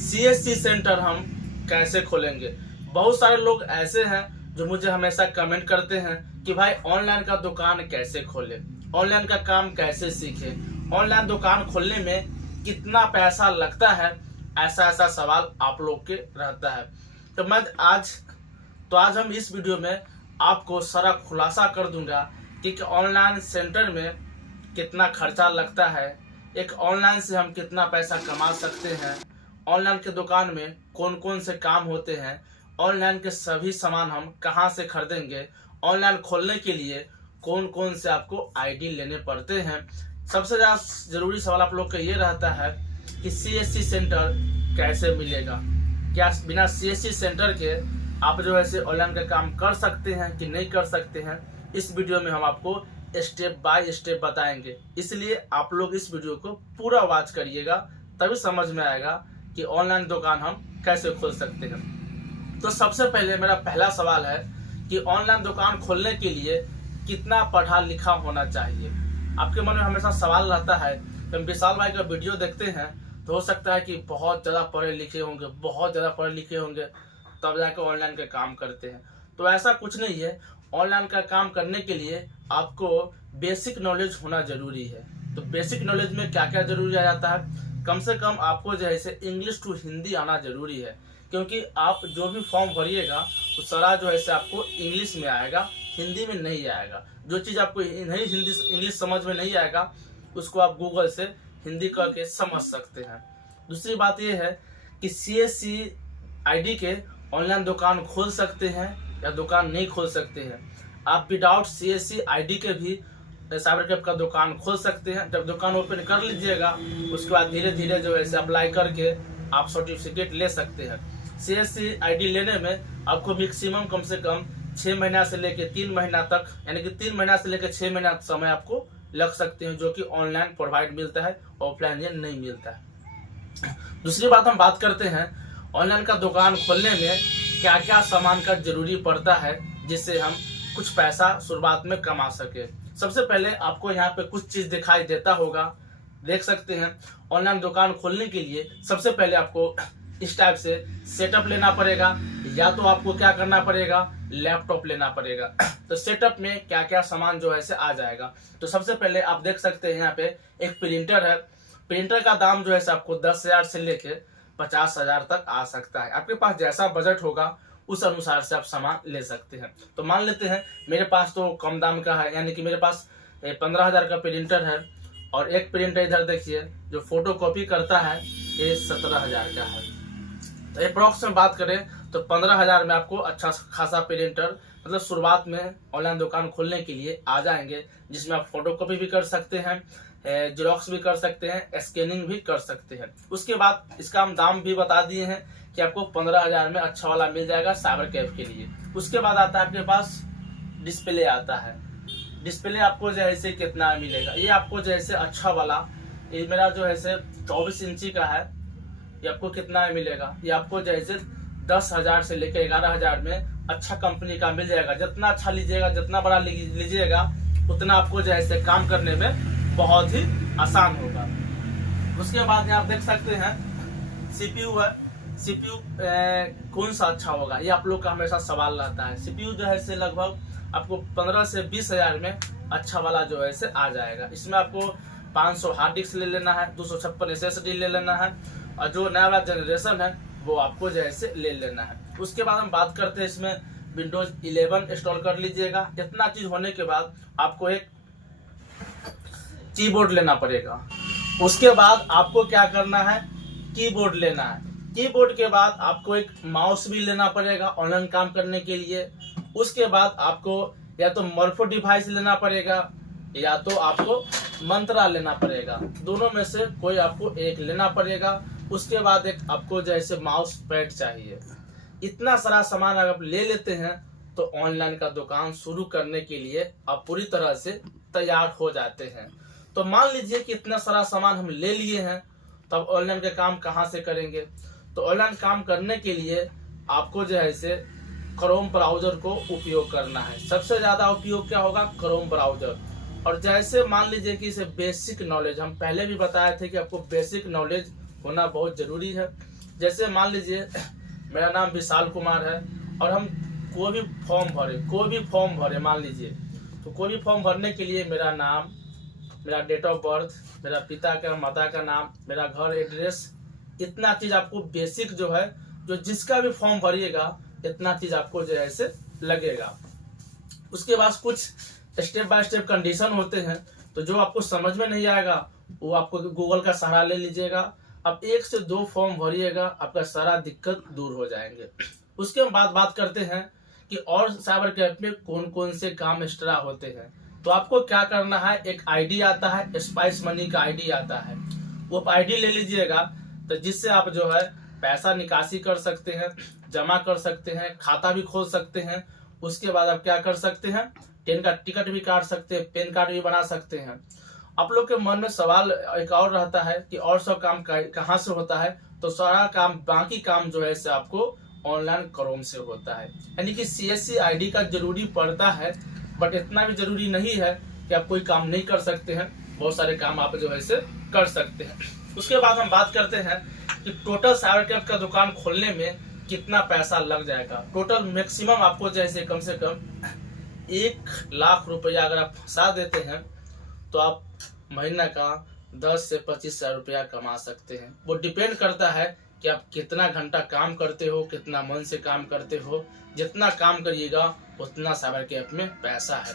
CSC centre हम कैसे खोलेंगे। बहुत सारे लोग ऐसे हैं जो मुझे हमेशा कमेंट करते हैं कि भाई ऑनलाइन का दुकान कैसे खोले, ऑनलाइन का काम कैसे सीखे, ऑनलाइन दुकान खोलने में कितना पैसा लगता है। ऐसा ऐसा सवाल आप लोग के रहता है। तो आज हम इस वीडियो में आपको सारा खुलासा कर दूंगा कि ऑनलाइन सेंटर में कितना खर्चा लगता है, एक ऑनलाइन से हम कितना पैसा कमा सकते हैं, ऑनलाइन के दुकान में कौन कौन से काम होते हैं, ऑनलाइन के सभी सामान हम कहां से खरीदेंगे, ऑनलाइन खोलने के लिए कौन कौन से आपको आईडी लेने पड़ते हैं। सबसे ज़्यादा जरूरी सवाल आप लोग का ये रहता है कि सीएससी सेंटर कैसे मिलेगा, क्या बिना सीएससी सेंटर के आप जो है ऑनलाइन का काम कर सकते हैं कि नहीं कर सकते हैं। इस वीडियो में हम आपको स्टेप बाय स्टेप बताएंगे, इसलिए आप लोग इस वीडियो को पूरा वॉच करिएगा, तभी समझ में आएगा कि ऑनलाइन दुकान हम कैसे खोल सकते हैं। तो सबसे पहले मेरा पहला सवाल है कि ऑनलाइन दुकान खोलने के लिए कितना पढ़ा लिखा होना चाहिए। आपके मन में हमेशा सवाल रहता है, जब विशाल भाई का वीडियो देखते हैं तो हो सकता है कि बहुत ज़्यादा पढ़े लिखे होंगे, बहुत ज़्यादा पढ़े लिखे होंगे, तब जाकर ऑनलाइन का काम करते हैं। तो ऐसा कुछ नहीं है। ऑनलाइन का काम करने के लिए आपको बेसिक नॉलेज होना जरूरी है। तो बेसिक नॉलेज में क्या क्या जरूरी आ जाता है, कम से कम आपको जो है इंग्लिश टू हिंदी आना जरूरी है, क्योंकि आप जो भी फॉर्म भरिएगा वो सारा जो है आपको इंग्लिश में आएगा, हिंदी में नहीं आएगा। जो चीज़ आपको नहीं हिंदी इंग्लिश समझ में नहीं आएगा उसको आप गूगल से हिंदी करके समझ सकते हैं। दूसरी बात यह है कि सीएससी आईडी के ऑनलाइन दुकान खोल सकते हैं या दुकान नहीं खोल सकते हैं। आप विदाउट सीएससी आईडी के भी साइबर कैफ का दुकान खोल सकते हैं। जब दुकान ओपन कर लीजिएगा उसके बाद धीरे धीरे जो है अप्लाई करके आप सर्टिफिकेट ले सकते हैं। सीएससी आईडी लेने में आपको मैक्सिमम कम से कम 6 महीना से लेकर 3 महीना तक, यानी कि 3 महीना से लेकर 6 महीना समय आपको लग सकते हैं, जो कि ऑनलाइन प्रोवाइड मिलता है, ऑफलाइन ये नहीं मिलता है। दूसरी बात हम बात करते हैं ऑनलाइन का दुकान खोलने में क्या क्या सामान का जरूरी पड़ता है जिससे हम कुछ पैसा शुरुआत में कमा सके। सबसे पहले आपको यहाँ पे कुछ चीज दिखाई देता होगा, देख सकते हैं। ऑनलाइन दुकान खोलने के लिए सबसे पहले आपको इस टाइप से सेटअप लेना पड़ेगा, या तो आपको क्या करना पड़ेगा, लैपटॉप लेना पड़ेगा। तो सेटअप में क्या क्या सामान जो है आ जाएगा। तो सबसे पहले आप देख सकते हैं यहाँ पे एक प्रिंटर है। प्रिंटर का दाम जो है आपको 10,000 से लेके 50,000 तक आ सकता है। आपके पास जैसा बजट होगा उस अनुसार से आप सामान ले सकते हैं। तो मान लेते हैं मेरे पास तो कम दाम का है, यानी कि मेरे पास 15,000 का प्रिंटर है, और एक प्रिंटर इधर देखिए जो फोटो कॉपी करता है ये 17,000 का है। तो अप्रॉक्स में बात करें तो 15,000 में आपको अच्छा खासा प्रिंटर, मतलब शुरुआत में ऑनलाइन दुकान खोलने के लिए आ जाएंगे, जिसमें आप फोटो कॉपी भी कर सकते हैं, जेरोक्स भी कर सकते हैं, स्कैनिंग भी कर सकते हैं। उसके बाद इसका हम दाम भी बता दिए हैं कि आपको 15,000 में अच्छा वाला मिल जाएगा साइबर कैफ के लिए। उसके बाद आता है आपके पास डिस्प्ले आता है। डिस्प्ले आपको जो है कितना मिलेगा, ये आपको जो है अच्छा वाला, ये मेरा जो है 24 इंची का है, ये आपको कितना मिलेगा, ये आपको जो है 10,000 से लेकर 11,000 में अच्छा कंपनी का मिल जाएगा। जितना अच्छा लीजिएगा, जितना बड़ा लीजिएगा, उतना आपको जो है काम करने में बहुत ही आसान होगा। उसके बाद यहाँ आप देख सकते हैं सीपीयू है। सीपीयू कौन सा अच्छा होगा, ये आप लोग का हमेशा सवाल रहता है। सीपीयू जो है लगभग आपको 15 से 20,000 में अच्छा वाला जो है आ जाएगा। इसमें आपको 500 हार्ड डिस्क ले लेना है, 256 SSD ले लेना है, और जो नया वाला जनरेशन है वो आपको जो है ले लेना है। उसके बाद हम बात करते हैं इसमें विंडोज 11 इंस्टॉल कर लीजिएगा। इतना चीज होने के बाद आपको एक कीबोर्ड लेना पड़ेगा। उसके बाद आपको क्या करना है, कीबोर्ड लेना है। कीबोर्ड के बाद आपको एक माउस भी लेना पड़ेगा ऑनलाइन काम करने के लिए। उसके बाद आपको या तो मॉर्फो डिवाइस लेना पड़ेगा या तो आपको मंत्रा लेना पड़ेगा, दोनों में से कोई आपको एक लेना पड़ेगा। उसके बाद एक आपको जैसे माउस पैड चाहिए। इतना सारा सामान अगर आप ले लेते हैं तो ऑनलाइन का दुकान शुरू करने के लिए आप पूरी तरह से तैयार हो जाते हैं। तो मान लीजिए कि इतना सारा सामान हम ले लिए हैं, तब ऑनलाइन का काम कहाँ से करेंगे। तो ऑनलाइन काम करने के लिए आपको जो है क्रोम ब्राउजर को उपयोग करना है। सबसे ज्यादा उपयोग क्या होगा, क्रोम ब्राउजर। और जैसे मान लीजिए कि इसे बेसिक नॉलेज, हम पहले भी बताए थे कि आपको बेसिक नॉलेज होना बहुत जरूरी है। जैसे मान लीजिए मेरा नाम विशाल कुमार है और हम कोई भी फॉर्म भरे मान लीजिए, तो कोई भी फॉर्म भरने के लिए मेरा नाम, मेरा डेट ऑफ बर्थ, मेरा पिता का माता का नाम, मेरा घर एड्रेस, इतना चीज़ आपको बेसिक जो है, जो जिसका भी फॉर्म भरिएगा इतना चीज़ आपको जो है से लगेगा। उसके बाद कुछ स्टेप बाय स्टेप कंडीशन होते हैं, तो जो आपको समझ में नहीं आएगा वो आपको गूगल का सहारा ले लीजिएगा। अब 1 से 2 फॉर्म भरिएगा, आपका सारा दिक्कत दूर हो जाएंगे। उसके बाद बात करते हैं कि और साइबर कैफ में कौन कौन से काम एक्स्ट्रा होते हैं। तो आपको क्या करना है, एक आईडी आता है, स्पाइस मनी का आईडी आता है, वो आईडी ले लीजिएगा, तो जिससे आप जो है पैसा निकासी कर सकते हैं, जमा कर सकते हैं, खाता भी खोल सकते हैं। उसके बाद आप क्या कर सकते हैं, ट्रेन का टिकट भी काट सकते हैं, पैन कार्ड भी बना सकते हैं। आप लोग के मन में सवाल एक और रहता है कि और सब काम कहाँ से होता है, तो सारा काम, बाकी काम जो है से आपको ऑनलाइन क्रोम से होता है। यानी कि CSC आईडी का जरूरी पड़ता है, बट इतना भी जरूरी नहीं है कि आप कोई काम नहीं कर सकते हैं, बहुत सारे काम आप जो है से कर सकते हैं। उसके बाद हम बात करते हैं कि टोटल साइबर कैफ का दुकान खोलने में कितना पैसा लग जाएगा। टोटल मैक्सिमम आपको जैसे कम से कम 1 लाख रुपया अगर आप फंसा देते हैं तो आप महीना का 10 से 25 हजार रुपया कमा सकते हैं। वो डिपेंड करता है कि आप कितना घंटा काम करते हो, कितना मन से काम करते हो। जितना काम करिएगा उतना साइबर कैफ में पैसा है।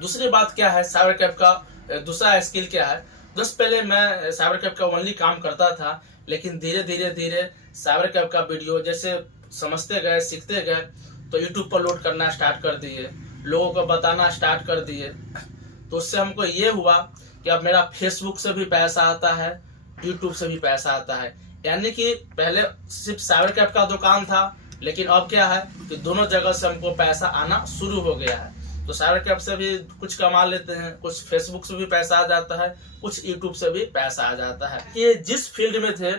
दूसरी बात क्या है, साइबर कैफ का दूसरा स्किल क्या है। दोस्त पहले मैं साइबर कैफ का ओनली काम करता था, लेकिन धीरे धीरे साइबर कैफ का वीडियो जैसे समझते गए, सीखते गए, तो यूट्यूब पर लोड करना स्टार्ट कर दिए, लोगों को बताना स्टार्ट कर दिए। तो उससे हमको ये हुआ कि अब मेरा फेसबुक से भी पैसा आता है, यूट्यूब से भी पैसा आता है। यानी कि पहले सिर्फ साइबर कैफ का दुकान था, लेकिन अब क्या है कि दोनों जगह से हमको पैसा आना शुरू हो गया है। तो साइबर कैफ से भी कुछ कमा लेते हैं, कुछ फेसबुक से भी पैसा आ जाता है, कुछ यूट्यूब से भी पैसा आ जाता है। ये जिस फील्ड में थे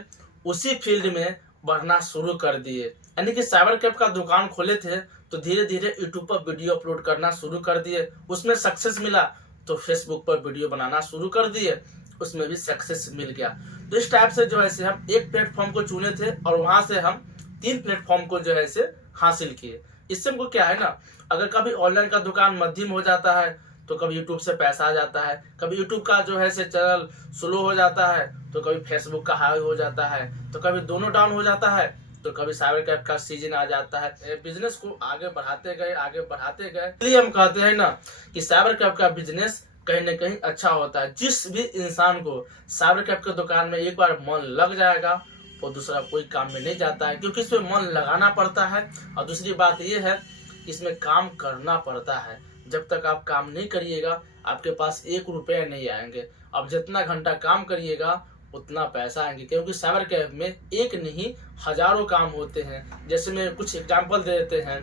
उसी फील्ड में बढ़ना शुरू कर दिए। यानी कि साइबर कैफ का दुकान खोले थे तो धीरे धीरे यूट्यूब पर वीडियो अपलोड करना शुरू कर दिए, उसमें सक्सेस मिला तो फेसबुक पर वीडियो बनाना शुरू कर दिए, उसमें भी सक्सेस मिल गया। तो इस टाइप से जो है से हम एक प्लेटफॉर्म को चुने थे और वहां से हम 3 प्लेटफॉर्म को जो है से हासिल किए। इससे हमको क्या है ना, अगर कभी ऑनलाइन का दुकान मध्यम हो जाता है तो कभी यूट्यूब से पैसा आ जाता है, कभी यूट्यूब का जो है से चैनल स्लो हो जाता है, तो कभी फेसबुक का हाई हो जाता है, तो कभी दोनों डाउन हो जाता है, तो कभी साइबर कैफ का सीजन आ जाता है। बिजनेस को आगे बढ़ाते गए। इसलिए हम कहते हैं ना कि साइबर कैफ का बिजनेस कहीं ना कहीं अच्छा होता है। जिस भी इंसान को साइबर कैफ के दुकान में एक बार मन लग जाएगा वो दूसरा कोई काम में नहीं जाता है, क्योंकि इसमें मन लगाना पड़ता है। और दूसरी बात ये है कि इसमें काम करना पड़ता है। जब तक आप काम नहीं करिएगा आपके पास 1 रुपया नहीं आएंगे। अब जितना घंटा काम करिएगा उतना पैसा आएंगे, क्योंकि साइबर कैफ में एक नहीं हजारों काम होते हैं। जैसे मैं कुछ एग्जाम्पल दे देते हैं,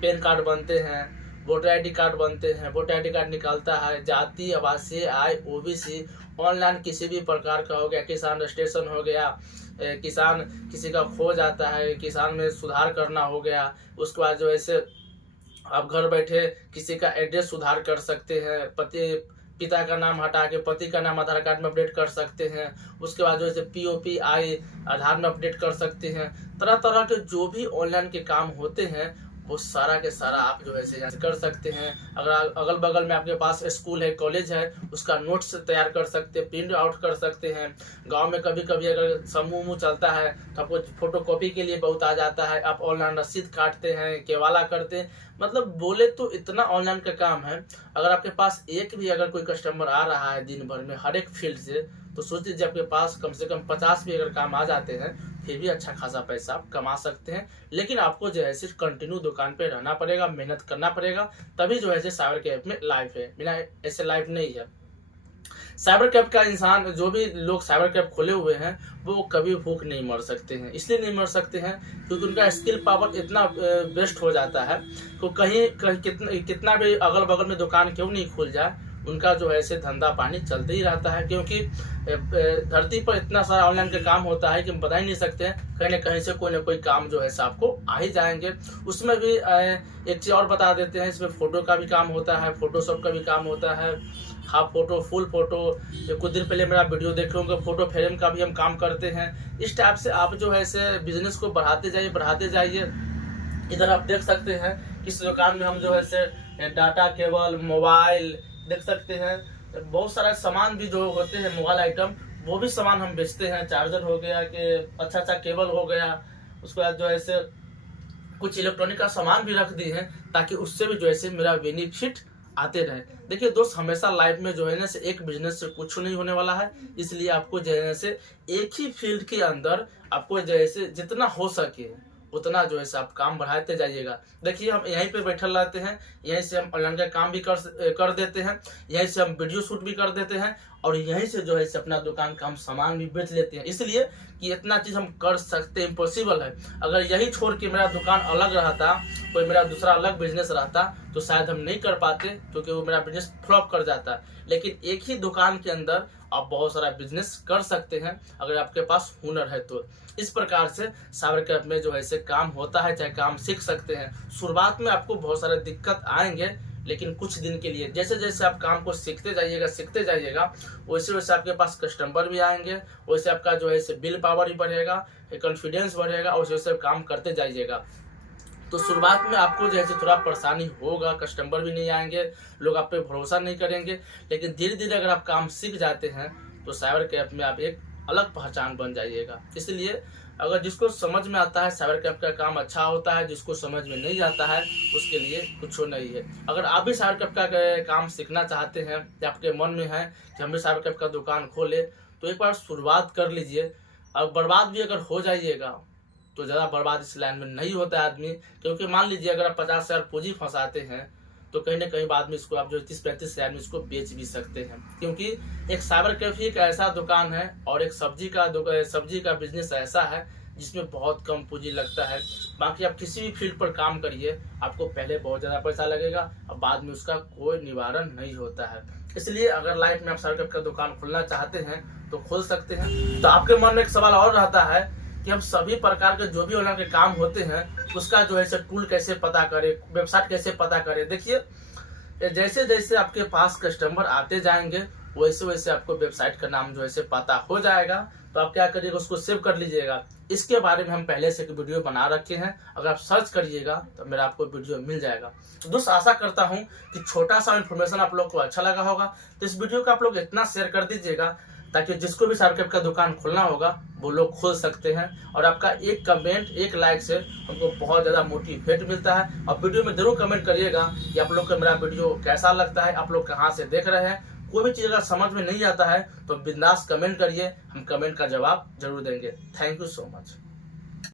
पैन कार्ड बनते हैं, वोटर ID कार्ड बनते हैं, वोटर ID कार्ड निकालता है, जाति, आवासीय, आय, OBC, ऑनलाइन किसी भी प्रकार का हो गया, किसान रजिस्ट्रेशन हो गया, किसान किसी का खो जाता है, किसान में सुधार करना हो गया। उसके बाद जो है आप घर बैठे किसी का एड्रेस सुधार कर सकते हैं, पिता का नाम हटा के पति का नाम आधार कार्ड में अपडेट कर सकते हैं। उसके बाद जो है POPI आधार में अपडेट कर सकते हैं। तरह तरह के जो भी ऑनलाइन के काम होते हैं वो सारा के सारा आप जो है कर सकते हैं। अगर अगल बगल में आपके पास स्कूल है, कॉलेज है, उसका नोट्स तैयार कर सकते हैं, प्रिंट आउट कर सकते हैं। गांव में कभी कभी अगर समूह चलता है तो आपको फोटोकॉपी के लिए बहुत आ जाता है, आप ऑनलाइन रसीद काटते हैं, केवाला करते हैं। मतलब बोले तो इतना ऑनलाइन का काम है। अगर आपके पास एक भी अगर कोई कस्टमर आ रहा है दिन भर में हर एक फील्ड से, तो सोच लीजिए आपके पास कम से कम 50 भी अगर काम आ जाते हैं फिर भी अच्छा खासा पैसा आप कमा सकते हैं। लेकिन आपको जो है सिर्फ कंटिन्यू दुकान पे रहना पड़ेगा, मेहनत करना पड़ेगा, तभी जो है साइबर कैफ में लाइफ है, बिना ऐसे लाइफ नहीं है। साइबर कैफ का इंसान, जो भी लोग साइबर कैफ खोले हुए हैं वो कभी भूख नहीं मर सकते हैं। इसलिए नहीं मर सकते हैं क्योंकि उनका स्किल पावर इतना बेस्ट हो जाता है तो कहीं कितना भी अगल बगल में दुकान क्यों नहीं खुल जाए, उनका जो है धंधा पानी चलते ही रहता है। क्योंकि धरती पर इतना सारा ऑनलाइन का काम होता है कि हम बता ही नहीं सकते हैं, कहीं ना कहीं से कोई ना कोई काम जो है आपको आ ही जाएंगे। उसमें भी एक चीज़ और बता देते हैं, इसमें फोटो का भी काम होता है, फोटोशॉप का भी काम होता है, हाफ फोटो, फुल फोटो, कुछ दिन पहले मेरा वीडियो देखे होंगे, फोटो फ्रेम का भी हम काम करते हैं। इस टाइप से आप जो है ऐसे बिजनेस को बढ़ाते जाइए। इधर आप देख सकते हैं कि इस दुकान में हम जो है ऐसे डाटा केबल, मोबाइल देख सकते हैं, बहुत सारा सामान भी जो होते हैं मोबाइल आइटम, वो भी सामान हम बेचते हैं। चार्जर हो गया, कि अच्छा केबल हो गया, उसके बाद जो है ऐसे कुछ इलेक्ट्रॉनिक का सामान भी रख दिए हैं, ताकि उससे भी जो है मेरा बेनिफिट आते रहे। देखिए दोस्त, हमेशा लाइफ में जो है ना से एक बिजनेस से कुछ नहीं होने वाला है, इसलिए आपको जो है से एक ही फील्ड के अंदर आपको जैसे जितना हो सके उतना जो है आप काम बढ़ाते जाइएगा। देखिए हम यहीं पे बैठल रहते हैं, यहीं से हम ऑनलाइन का काम भी कर देते हैं, यहीं से हम वीडियो शूट भी कर देते हैं, और यहीं से जो है अपना दुकान का हम सामान भी बेच लेते हैं। इसलिए कि इतना चीज हम कर सकते हैं, इम्पॉसिबल है। अगर यही छोड़ के मेरा दुकान अलग रहता, कोई मेरा दूसरा अलग बिजनेस रहता, तो शायद हम नहीं कर पाते, क्योंकि वो मेरा बिजनेस फ्लॉप कर जाता। लेकिन एक ही दुकान के अंदर आप बहुत सारा बिजनेस कर सकते हैं, अगर आपके पास हुनर है तो। इस प्रकार से साइबर कैफ में जो है ऐसे काम होता है, चाहे काम सीख सकते हैं। शुरुआत में आपको बहुत सारे दिक्कत आएंगे, लेकिन कुछ दिन के लिए, जैसे जैसे आप काम को सीखते जाइएगा, वैसे वैसे आपके पास कस्टमर भी आएंगे, वैसे आपका जो है बिल पावर भी बढ़ेगा, कॉन्फिडेंस बढ़ेगा, और वैसे वैसे काम करते जाइएगा। तो शुरुआत में आपको जैसे थोड़ा परेशानी होगा, कस्टमर भी नहीं आएंगे, लोग आप पे भरोसा नहीं करेंगे, लेकिन धीरे धीरे अगर आप काम सीख जाते हैं तो साइबर कैफ में आप एक अलग पहचान बन जाइएगा। इसलिए अगर जिसको समझ में आता है साइबर कैफ का काम अच्छा होता है, जिसको समझ में नहीं आता है उसके लिए कुछ नहीं है। अगर आप भी साइबर कैफ का काम सीखना चाहते हैं, या आपके मन में है कि हम भी साइबर कैफ का दुकान खोले, तो एक बार शुरुआत कर लीजिए। और बर्बाद भी अगर हो जाइएगा तो ज़्यादा बर्बाद इस लाइन में नहीं होता है आदमी, क्योंकि मान लीजिए अगर आप 50,000 पूंजी फंसाते हैं, तो कहीं ना कहीं बाद में इसको आप जो 30-35,000 में इसको बेच भी सकते हैं। क्योंकि एक साइबर कैफे एक ऐसा दुकान है, और एक सब्जी का बिजनेस ऐसा है जिसमें बहुत कम पूंजी लगता है। बाकी आप किसी भी फील्ड पर काम करिए, आपको पहले बहुत ज़्यादा पैसा लगेगा और बाद में उसका कोई निवारण नहीं होता है। इसलिए अगर लाइफ में आप साइबर कैफे का दुकान खोलना चाहते हैं तो खोल सकते हैं। तो आपके मन में एक सवाल और रहता है कि हम सभी प्रकार के जो भी ऑनलाइन के काम होते हैं उसका जो है टूल कैसे पता करें, वेबसाइट कैसे पता करें। देखिए जैसे जैसे आपके पास कस्टमर आते जाएंगे, वैसे वैसे आपको वेबसाइट का नाम जो है पता हो जाएगा। तो आप क्या करिएगा, उसको सेव कर लीजिएगा। इसके बारे में हम पहले से एक वीडियो बना रखे हैं, अगर आप सर्च करिएगा तो मेरा आपको वीडियो मिल जाएगा। तो दोस्त आशा करता हूं कि छोटा सा इन्फॉर्मेशन आप लोग को अच्छा लगा होगा। तो इस वीडियो को आप लोग इतना शेयर कर दीजिएगा ताकि जिसको भी साइबर कैफ का दुकान खोलना होगा वो लोग खोल सकते हैं। और आपका एक कमेंट, एक लाइक से हमको बहुत ज़्यादा मोटिवेट मिलता है। और वीडियो में जरूर कमेंट करिएगा कि आप लोग को मेरा वीडियो कैसा लगता है, आप लोग कहाँ से देख रहे हैं। कोई भी चीज़ अगर समझ में नहीं आता है तो बिंदास कमेंट करिए, हम कमेंट का जवाब जरूर देंगे। Thank you so much.